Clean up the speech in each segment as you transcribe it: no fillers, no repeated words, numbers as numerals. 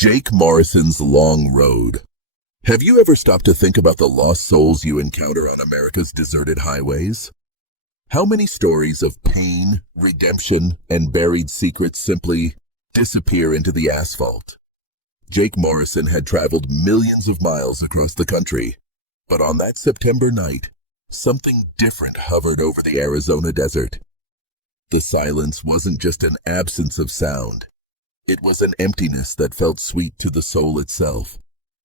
Jake Morrison's Long Road. Have you ever stopped to think about the lost souls you encounter on America's deserted highways? How many stories of pain, redemption, and buried secrets simply disappear into the asphalt? Jake Morrison had traveled millions of miles across the country, but on that September night, something different hovered over the Arizona desert. The silence wasn't just an absence of sound. It was an emptiness that felt sweet to the soul itself.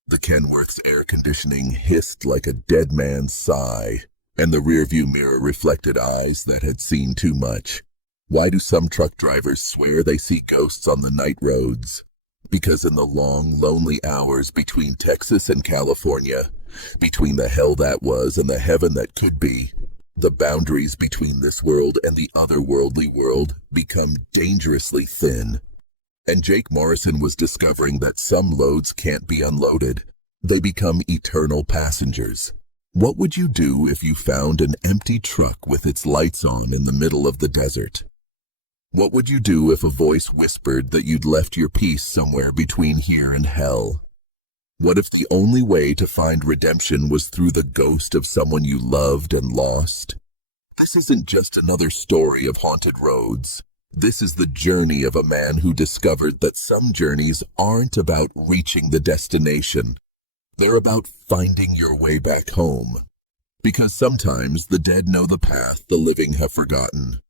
The Kenworth's air conditioning hissed like a dead man's sigh, and the rearview mirror reflected eyes that had seen too much. Why do some truck drivers swear they see ghosts on the night roads? Because in the long, lonely hours between Texas and California, between the hell that was and the heaven that could be, the boundaries between this world and the otherworldly world become dangerously thin. And Jake Morrison was discovering that some loads can't be unloaded. They become eternal passengers. What would you do if you found an empty truck with its lights on in the middle of the desert? What would you do if a voice whispered that you'd left your piece somewhere between here and hell? What if the only way to find redemption was through the ghost of someone you loved and lost? This isn't just another story of haunted roads. This is the journey of a man who discovered that some journeys aren't about reaching the destination. They're about finding your way back home. Because sometimes the dead know the path the living have forgotten.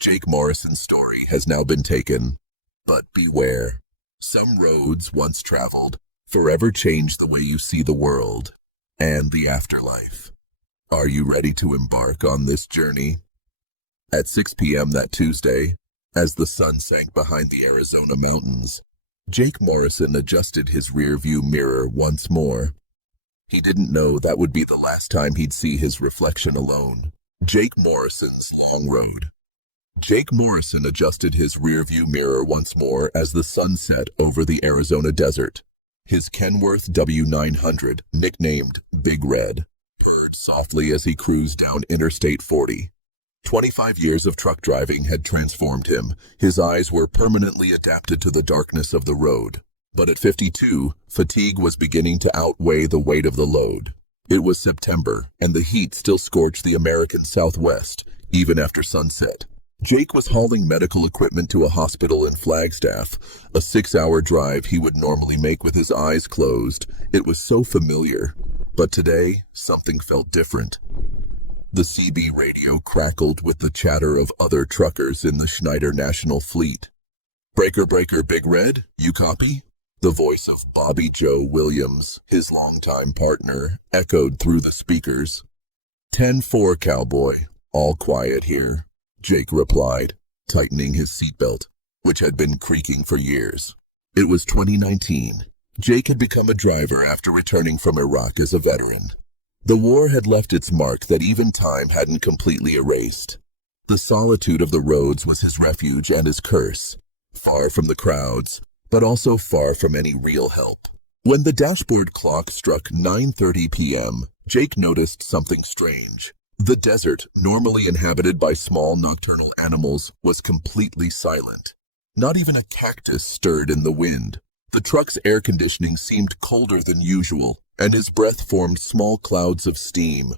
Jake Morrison's story has now been taken. But beware. Some roads once traveled forever change the way you see the world and the afterlife. Are you ready to embark on this journey? At 6 p.m. that Tuesday, as the sun sank behind the Arizona mountains, Jake Morrison adjusted his rear-view mirror once more. He didn't know that would be the last time he'd see his reflection alone. Jake Morrison's Long Road. Jake Morrison adjusted his rear-view mirror once more as the sun set over the Arizona desert. His Kenworth W900, nicknamed Big Red, purred softly as he cruised down Interstate 40. 25 years of truck driving had transformed him. His eyes were permanently adapted to the darkness of the road. But at 52, fatigue was beginning to outweigh the weight of the load. It was September, and the heat still scorched the American Southwest, even after sunset. Jake was hauling medical equipment to a hospital in Flagstaff, a 6-hour drive he would normally make with his eyes closed. It was so familiar. But today, something felt different. The CB radio crackled with the chatter of other truckers in the Schneider National Fleet. "Breaker, breaker, Big Red, you copy?" The voice of Bobby Joe Williams, his longtime partner, echoed through the speakers. 10-4, cowboy. All quiet here, Jake replied, tightening his seatbelt, which had been creaking for years. It was 2019. Jake had become a driver after returning from Iraq as a veteran. The war had left its mark that even time hadn't completely erased. The solitude of the roads was his refuge and his curse, far from the crowds, but also far from any real help. When the dashboard clock struck 9:30 p.m., Jake noticed something strange. The desert, normally inhabited by small nocturnal animals, was completely silent. Not even a cactus stirred in the wind. The truck's air conditioning seemed colder than usual, and his breath formed small clouds of steam.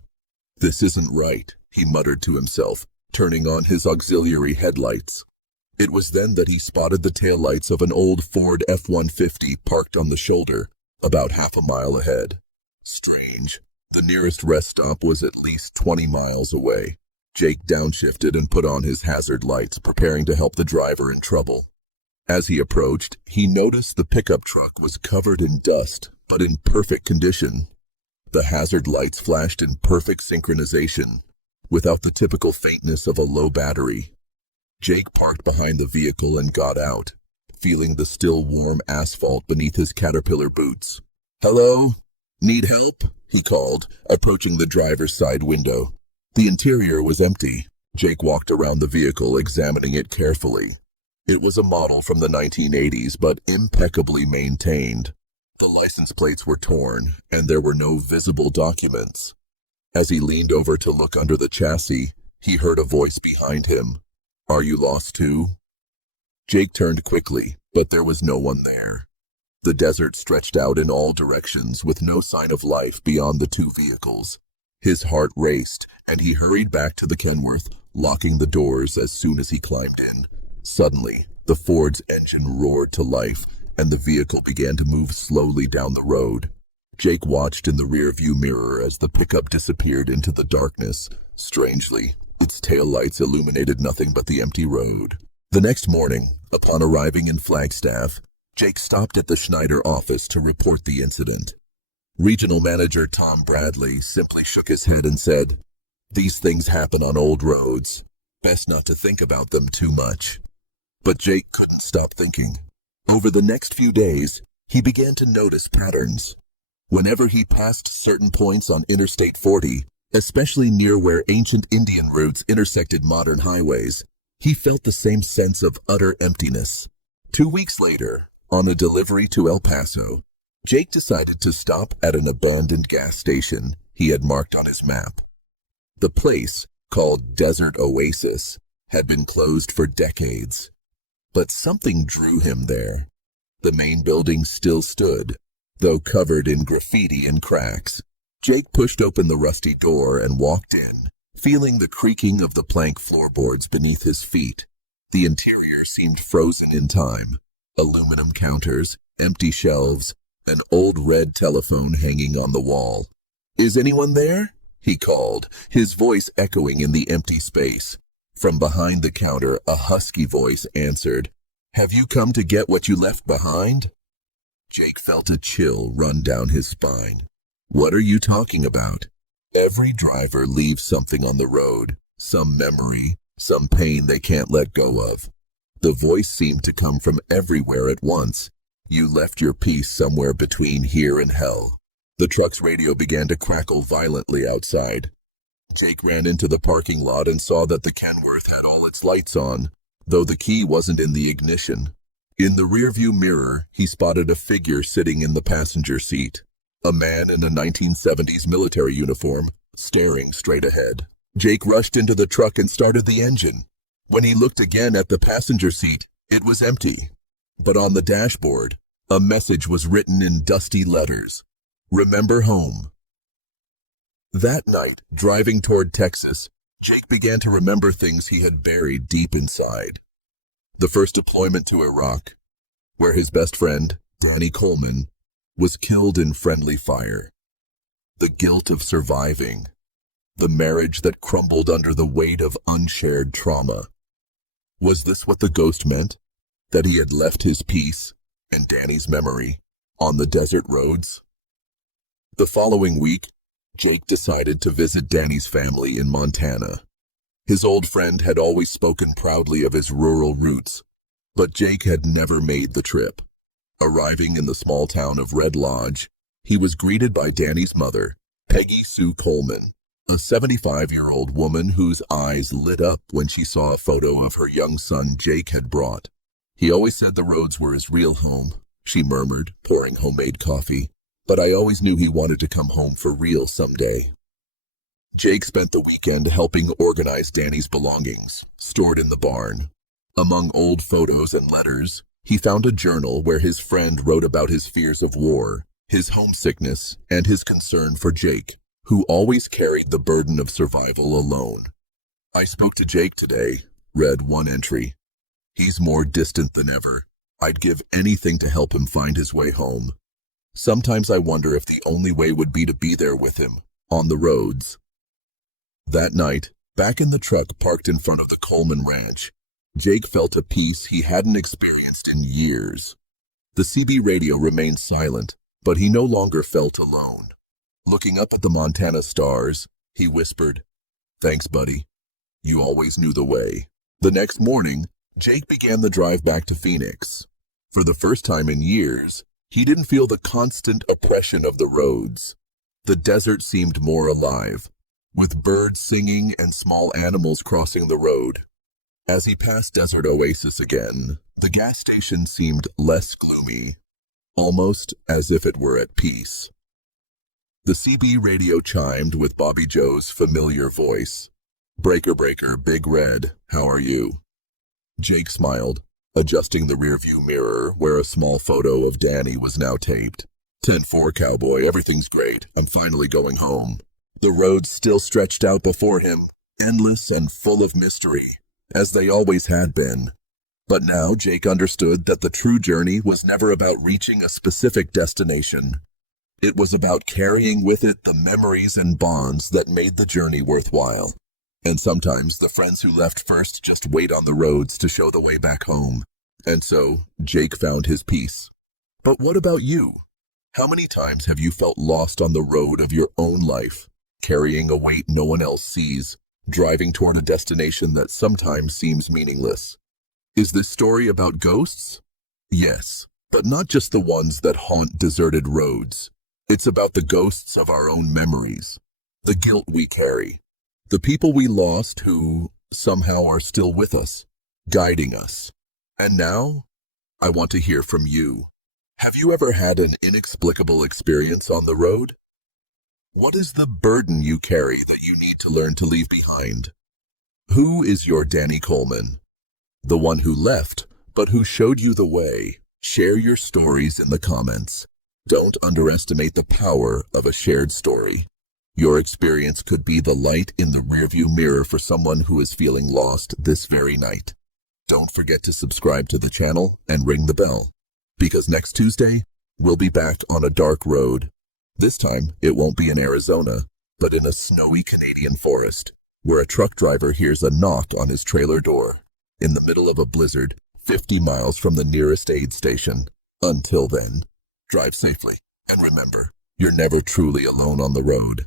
"This isn't right," he muttered to himself, turning on his auxiliary headlights. It was then that he spotted the taillights of an old Ford F-150 parked on the shoulder, about half a mile ahead. Strange. The nearest rest stop was at least 20 miles away. Jake downshifted and put on his hazard lights, preparing to help the driver in trouble. As he approached, he noticed the pickup truck was covered in dust, but in perfect condition. The hazard lights flashed in perfect synchronization, without the typical faintness of a low battery. Jake parked behind the vehicle and got out, feeling the still warm asphalt beneath his Caterpillar boots. "Hello? Need help?" he called, approaching the driver's side window. The interior was empty. Jake walked around the vehicle, examining it carefully. It was a model from the 1980s, but impeccably maintained. The license plates were torn, and there were no visible documents. As he leaned over to look under the chassis, he heard a voice behind him. "Are you lost too?" Jake turned quickly, but there was no one there. The desert stretched out in all directions with no sign of life beyond the two vehicles. His heart raced, and he hurried back to the Kenworth, locking the doors as soon as he climbed in. Suddenly, the Ford's engine roared to life, and the vehicle began to move slowly down the road. Jake watched in the rearview mirror as the pickup disappeared into the darkness. Strangely, its taillights illuminated nothing but the empty road. The next morning, upon arriving in Flagstaff, Jake stopped at the Schneider office to report the incident. Regional Manager Tom Bradley simply shook his head and said, "These things happen on old roads. Best not to think about them too much." But Jake couldn't stop thinking. Over the next few days, he began to notice patterns. Whenever he passed certain points on Interstate 40, especially near where ancient Indian routes intersected modern highways, he felt the same sense of utter emptiness. 2 weeks later, on a delivery to El Paso, Jake decided to stop at an abandoned gas station he had marked on his map. The place, called Desert Oasis, had been closed for decades. But something drew him there. The main building still stood, though covered in graffiti and cracks. Jake pushed open the rusty door and walked in, feeling the creaking of the plank floorboards beneath his feet. The interior seemed frozen in time. Aluminum counters, empty shelves, an old red telephone hanging on the wall. "Is anyone there?" he called, his voice echoing in the empty space. From behind the counter, a husky voice answered, "Have you come to get what you left behind?" Jake felt a chill run down his spine. "What are you talking about?" "Every driver leaves something on the road, some memory, some pain they can't let go of." The voice seemed to come from everywhere at once. "You left your piece somewhere between here and hell." The truck's radio began to crackle violently outside. Jake ran into the parking lot and saw that the Kenworth had all its lights on, though the key wasn't in the ignition. In the rearview mirror, he spotted a figure sitting in the passenger seat. A man in a 1970s military uniform, staring straight ahead. Jake rushed into the truck and started the engine. When he looked again at the passenger seat, it was empty. But on the dashboard, a message was written in dusty letters. "Remember home." That night, driving toward Texas, Jake began to remember things he had buried deep inside. The first deployment to Iraq, where his best friend, Danny Coleman, was killed in friendly fire. The guilt of surviving. The marriage that crumbled under the weight of unshared trauma. Was this what the ghost meant? That he had left his peace and Danny's memory on the desert roads? The following week, Jake decided to visit Danny's family in Montana. His old friend had always spoken proudly of his rural roots, but Jake had never made the trip. Arriving in the small town of Red Lodge, he was greeted by Danny's mother, Peggy Sue Coleman, a 75-year-old woman whose eyes lit up when she saw a photo of her young son Jake had brought. "He always said the roads were his real home," she murmured, pouring homemade coffee. "But I always knew he wanted to come home for real someday." Jake spent the weekend helping organize Danny's belongings, stored in the barn. Among old photos and letters, he found a journal where his friend wrote about his fears of war, his homesickness, and his concern for Jake, who always carried the burden of survival alone. "I spoke to Jake today," read one entry. "He's more distant than ever. I'd give anything to help him find his way home. Sometimes I wonder if the only way would be to be there with him, on the roads." That night, back in the truck parked in front of the Coleman Ranch, Jake felt a peace he hadn't experienced in years. The CB radio remained silent, but he no longer felt alone. Looking up at the Montana stars, he whispered, "Thanks, buddy. You always knew the way." The next morning, Jake began the drive back to Phoenix. For the first time in years, he didn't feel the constant oppression of the roads. The desert seemed more alive, with birds singing and small animals crossing the road. As he passed Desert Oasis again, the gas station seemed less gloomy, almost as if it were at peace. The CB radio chimed with Bobby Joe's familiar voice. "Breaker, breaker, Big Red, how are you?" Jake smiled. adjusting the rearview mirror where a small photo of Danny was now taped. 10-4, cowboy, everything's great. I'm finally going home. The roads still stretched out before him, endless and full of mystery, as they always had been. But now Jake understood that the true journey was never about reaching a specific destination. It was about carrying with it the memories and bonds that made the journey worthwhile. And sometimes the friends who left first just wait on the roads to show the way back home. And so, Jake found his peace. But what about you? How many times have you felt lost on the road of your own life, carrying a weight no one else sees, driving toward a destination that sometimes seems meaningless? Is this story about ghosts? Yes, but not just the ones that haunt deserted roads. It's about the ghosts of our own memories, the guilt we carry, the people we lost who somehow are still with us, guiding us. And now, I want to hear from you. Have you ever had an inexplicable experience on the road? What is the burden you carry that you need to learn to leave behind? Who is your Danny Coleman? The one who left, but who showed you the way. Share your stories in the comments. Don't underestimate the power of a shared story. Your experience could be the light in the rearview mirror for someone who is feeling lost this very night. Don't forget to subscribe to the channel and ring the bell, because next Tuesday, we'll be back on a dark road. This time, it won't be in Arizona, but in a snowy Canadian forest, where a truck driver hears a knock on his trailer door, in the middle of a blizzard, 50 miles from the nearest aid station. Until then, drive safely, and remember, you're never truly alone on the road.